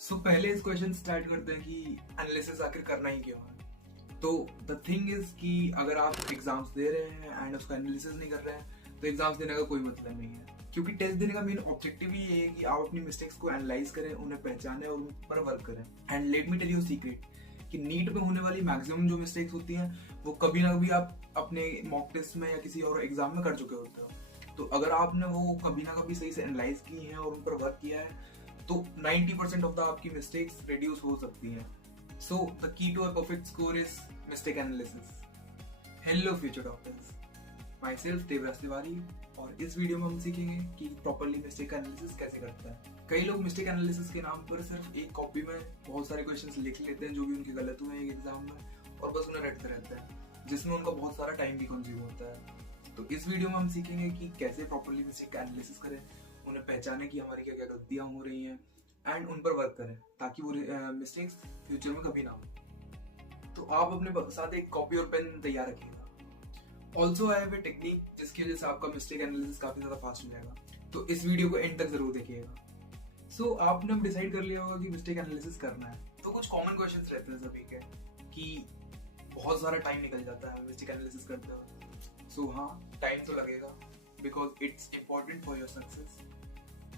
पहले इस question start करते हैं कि एनालिसिस आखिर करना ही क्यों है। तो द थिंग इज कि अगर आप एग्जाम्स दे रहे हैं एंड उसका एनालिसिस नहीं कर रहे हैं तो एग्जाम्स देने का कोई मतलब नहीं है, क्योंकि टेस्ट देने का मेन ऑब्जेक्टिव ही ये है कि आप अपनी मिस्टेक्स को एनालाइज करें, उन्हें पहचानें और उन पर वर्क करें। And let me tell you secret कि नीट में होने वाली मैक्सिमम जो मिस्टेक्स होती हैं वो कभी ना कभी आप अपने मॉक टेस्ट में या किसी और एग्जाम में कर चुके होते हो। तो अगर आपने वो कभी ना कभी सही से एनालाइज की है और उन पर वर्क किया है तो 90% ऑफ द आपकी मिस्टेक्स रिड्यूस हो सकती हैं। So the key to a perfect score is mistake analysis. Hello future doctors, myself Devraj Tiwari, और इस वीडियो में हम सीखेंगे कि प्रॉपरली मिस्टेक एनालिसिस कैसे करता है। कई लोग मिस्टेक एनालिसिस के नाम पर सिर्फ एक कॉपी में बहुत सारे क्वेश्चंस लिख लेते हैं जो भी उनके गलत हुए हैं एक एग्जाम में, और बस उन्हें रटते रहते हैं, जिसमें उनका बहुत सारा टाइम भी कंज्यूम होता है। तो इस वीडियो में हम सीखेंगे कि कैसे प्रॉपरली मिस्टेक एनालिसिस करें, उन्हें पहचाने कि हमारी क्या क्या गलतियां हो रही हैं एंड उन पर वर्क करें ताकि वो मिस्टेक्स फ्यूचर में कभी ना हो। तो आप अपने साथ एक कॉपी और पेन तैयार रखिएगा। Also I have a technique जिसकी वजह से आपका मिस्टेक एनालिसिस काफी ज्यादा फास्ट हो जाएगा, तो इस वीडियो को एंड तक जरूर देखिएगा। सो आपने अब डिसाइड कर लिया होगा कि मिस्टेक एनालिसिस करना है, तो कुछ कॉमन क्वेश्चंस रहते हैं सभी के कि बहुत सारा टाइम निकल जाता है मिस्टेक एनालिसिस करते हुए। सो हाँ, टाइम तो लगेगा because it's important for your success,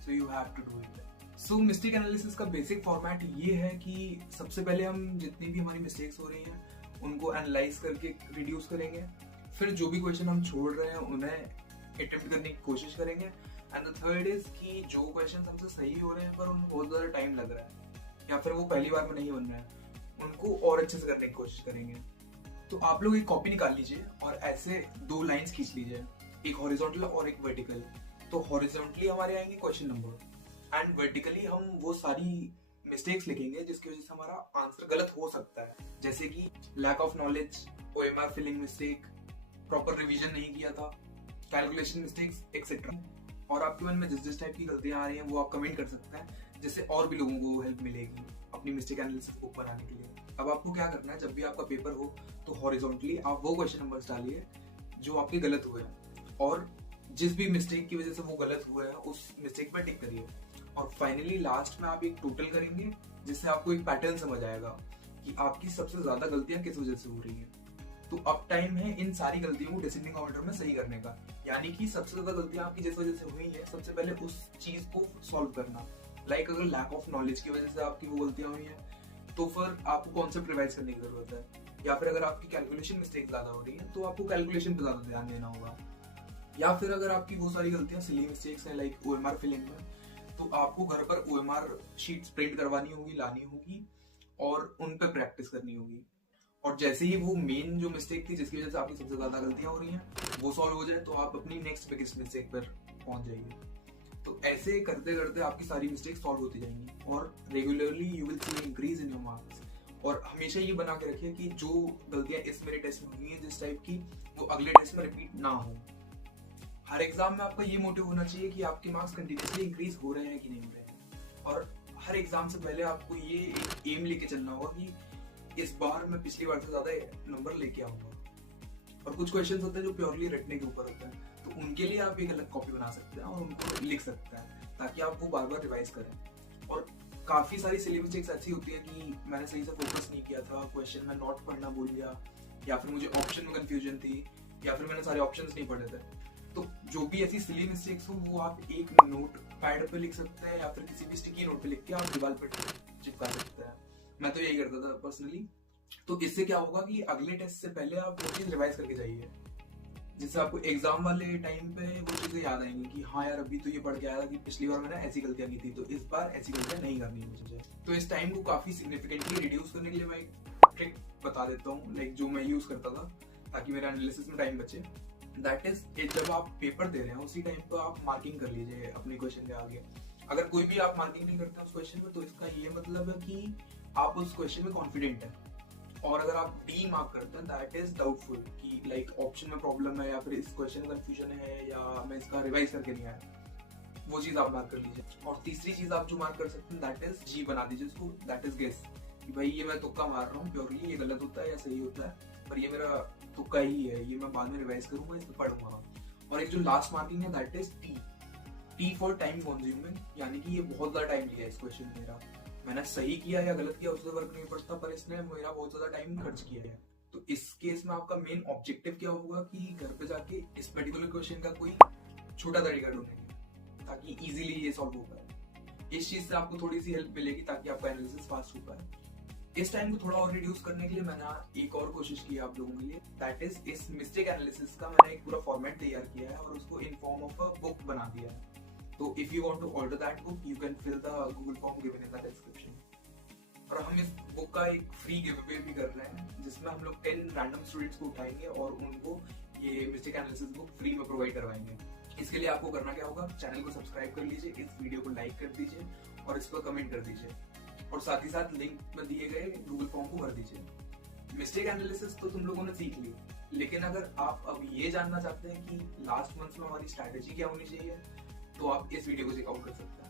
so you have to do it. So mistake analysis का बेसिक फॉर्मेट ये है कि सबसे पहले हम जितनी भी हमारी मिस्टेक्स हो रही हैं उनको एनालाइज करके रिड्यूस करेंगे। फिर जो भी क्वेश्चन हम छोड़ रहे हैं उन्हें अटेम्प्ट करने की कोशिश करेंगे। एंड द थर्ड इज कि जो क्वेश्चन हमसे सही हो रहे हैं पर उनको बहुत ज़्यादा टाइम लग रहा है या फिर वो पहली बार में नहीं बन रहे हैं, उनको और अच्छे से करने की कोशिश करेंगे। तो आप लोग एक कॉपी निकाल लीजिए और ऐसे दो लाइंस खींच लीजिए, एक हॉरिजॉन्टल और एक वर्टिकल। तो हॉरिजॉन्टली हमारे आएंगे क्वेश्चन नंबर एंड वर्टिकली हम वो सारी मिस्टेक्स लिखेंगे जिसकी वजह से हमारा आंसर गलत हो सकता है, जैसे कि lack of knowledge, OMR filling mistake, proper revision नहीं किया था, कैलकुलेशन मिस्टेक्स एक्सेट्रा। और आपके मन में जिस जिस टाइप की गलतियां आ रही हैं वो आप कमेंट कर सकते हैं, जिससे और भी लोगों को हेल्प मिलेगी अपनी मिस्टेक एनालिसिस बुक बनाने के लिए। अब आपको क्या करना है, जब भी आपका पेपर हो तो हॉरिजॉन्टली आप वो क्वेश्चन नंबर्स डालिए जो आपके गलत हुए हैं, और जिस भी मिस्टेक की वजह से वो गलत हुए हैं उस मिस्टेक पर टिक करिए। और फाइनली लास्ट में आप एक टोटल करेंगे जिससे आपको एक पैटर्न समझ आएगा कि आपकी सबसे ज्यादा गलतियां किस वजह से हो रही हैं। तो अब टाइम है इन सारी गलतियों को डिसेंडिंग ऑर्डर में सही करने का, यानी कि सबसे ज्यादा गलतियां आपकी जिस वजह से हुई है सबसे पहले उस चीज को सॉल्व करना। लाइक अगर लैक ऑफ नॉलेज की वजह से आपकी वो गलतियां हुई हैं तो फिर आपको कॉन्सेप्ट रिवाइज करने की जरूरत है, या फिर अगर आपकी कैलकुलेशन मिस्टेक ज्यादा हो रही है तो आपको कैलकुलेशन पे ज्यादा ध्यान देना होगा, या फिर अगर आपकी वो सारी गलतियां सिली मिस्टेक्स हैं लाइक ओएमआर फिलिंग में, तो आपको घर पर ओएमआर शीट्स प्रिंट करवानी होगी, लानी होगी और उन पे प्रैक्टिस करनी होगी। और जैसे ही वो मेन जो मिस्टेक थी जिसकी वजह से आपकी सबसे ज्यादा गलतियां हो रही हैं वो सॉल्व हो जाए तो आप अपनी नेक्स्ट बिगेस्ट मिस्टेक पर पहुंच जाएंगे। तो ऐसे करते करते आपकी सारी मिस्टेक सॉल्व होती जाएंगी और regularly you will see increase in your marks. और हमेशा ये बना के रखिए कि जो गलतियां इस मेरे टेस्ट में हुई है जिस टाइप की, वो अगले टेस्ट में रिपीट ना हो। हर एग्जाम में आपका ये मोटिव होना चाहिए कि आपके मार्क्स कंटिन्यूसली इंक्रीज हो रहे हैं कि नहीं हो रहे हैं। और हर एग्जाम से पहले आपको ये एक एम लेके चलना होगा कि इस बार मैं पिछली बार से ज्यादा नंबर लेके आऊंगा। और कुछ क्वेश्चंस होते हैं जो प्योरली रटने के ऊपर होते हैं, तो उनके लिए आप एक अलग कॉपी बना सकते हैं और उनको लिख सकते हैं ताकि आप वो बार बार रिवाइज करें। और काफी सारी सिली मिस्टेक्स ऐसी होती है कि मैंने सही से फोकस नहीं किया था, क्वेश्चन में नॉट पढ़ना भूल गया, या फिर मुझे ऑप्शन में कंफ्यूजन थी, या फिर मैंने सारे ऑप्शंस नहीं पढ़े थे। तो जो भी ऐसी सिली मिस्टेक्स हो वो आप एक नोट पैड पे लिख सकते हैं या फिर किसी भी स्टिकी नोट पे लिख के आप दीवार पे चिपका सकते हैं। मैं तो यही करता था पर्सनली। तो इससे क्या होगा कि अगले टेस्ट से पहले आप वो चीज रिवाइज करके जाइए, जिससे आपको एग्जाम वाले टाइम पे वो चीजें याद आएंगी कि हाँ यार अभी तो ये पढ़ के आया था कि पिछली बार मैंने ऐसी गलतियां की थी, तो इस बार ऐसी गलतियां नहीं करनी है मुझे। तो इस टाइम को काफी सिग्निफिकेंटली रिड्यूस करने के लिए मैं एक ट्रिक बता देता हूँ, लाइक जो मैं यूज करता था ताकि मेरा एनालिसिस में टाइम बचे। दैट इज, जब आप पेपर दे रहे हैं उसी टाइम पे आप मार्किंग कर लीजिए अपने क्वेश्चन के आगे। अगर कोई भी आप मार्किंग नहीं करते उस क्वेश्चन में तो इसका ये मतलब है कि आप उस क्वेश्चन में कॉन्फिडेंट है। और अगर आप डी मार्क करते हैं दैट इज डाउटफुल कि लाइक ऑप्शन में प्रॉब्लम है या फिर इस क्वेश्चन में कंफ्यूजन है या मैं इसका रिवाइज करके नहीं आया, वो चीज आप मार्क कर लीजिए। और तीसरी चीज आप जो मार्क कर सकते हैं दैट इज जी बना दीजिए उसको, दैट इज गेस, कि भाई ये मैं तुक्का मार रहा हूँ, प्योरली ये गलत होता है या सही होता है, पर ये मेरा तुक्का ही है, ये मैं बाद में रिवाइज करूंगा, इसमें पढ़ूंगा। और एक जो लास्ट मार्किंग है that is T for time consuming, यानी कि ये बहुत ज्यादा टाइम लिया इस क्वेश्चन मेरा, मैंने सही किया या गलत किया उससे फर्क नहीं पड़ता, पर इसने मेरा बहुत ज्यादा टाइम खर्च किया है। तो इस केस में आपका मेन ऑब्जेक्टिव क्या होगा कि घर पे जाके इस पर्टिकुलर क्वेश्चन का कोई छोटा तरीका ढूंढेंगे ताकि इजीली ये सॉल्व हो पाए। इस चीज से आपको थोड़ी सी हेल्प मिलेगी ताकि आपका एनालिसिस फास्ट हो पाए। इस टाइम को थोड़ा और रिड्यूस करने के लिए मैंने एक और कोशिश की आप लोगों के लिए, दैट इज इस मिस्टेक एनालिसिस का मैंने एक पूरा फॉर्मेट तैयार किया है और उसको in form of a book बना दिया है। तो if you want to order that book you can fill the Google form given in the description. और हम इस बुक का एक फ्री गिव अवे भी कर रहे हैं जिसमें हम लोग 10 रैंडम स्टूडेंट्स को उठाएंगे और उनको ये मिस्टेक एनालिसिस बुक फ्री में प्रोवाइड करवाएंगे। इसके लिए आपको करना क्या होगा, चैनल को सब्सक्राइब कर लीजिए, इस वीडियो को लाइक कर दीजिए और इस पर कमेंट कर दीजिए और साथ ही साथ लिंक में दिए गए गूगल फॉर्म को भर दीजिए। मिस्टेक एनालिसिस तो तुम लोगों ने सीख ली, लेकिन अगर आप अब ये जानना चाहते हैं कि लास्ट मंथ में हमारी स्ट्रैटेजी क्या होनी चाहिए तो आप इस वीडियो को चेकआउट कर सकते हैं।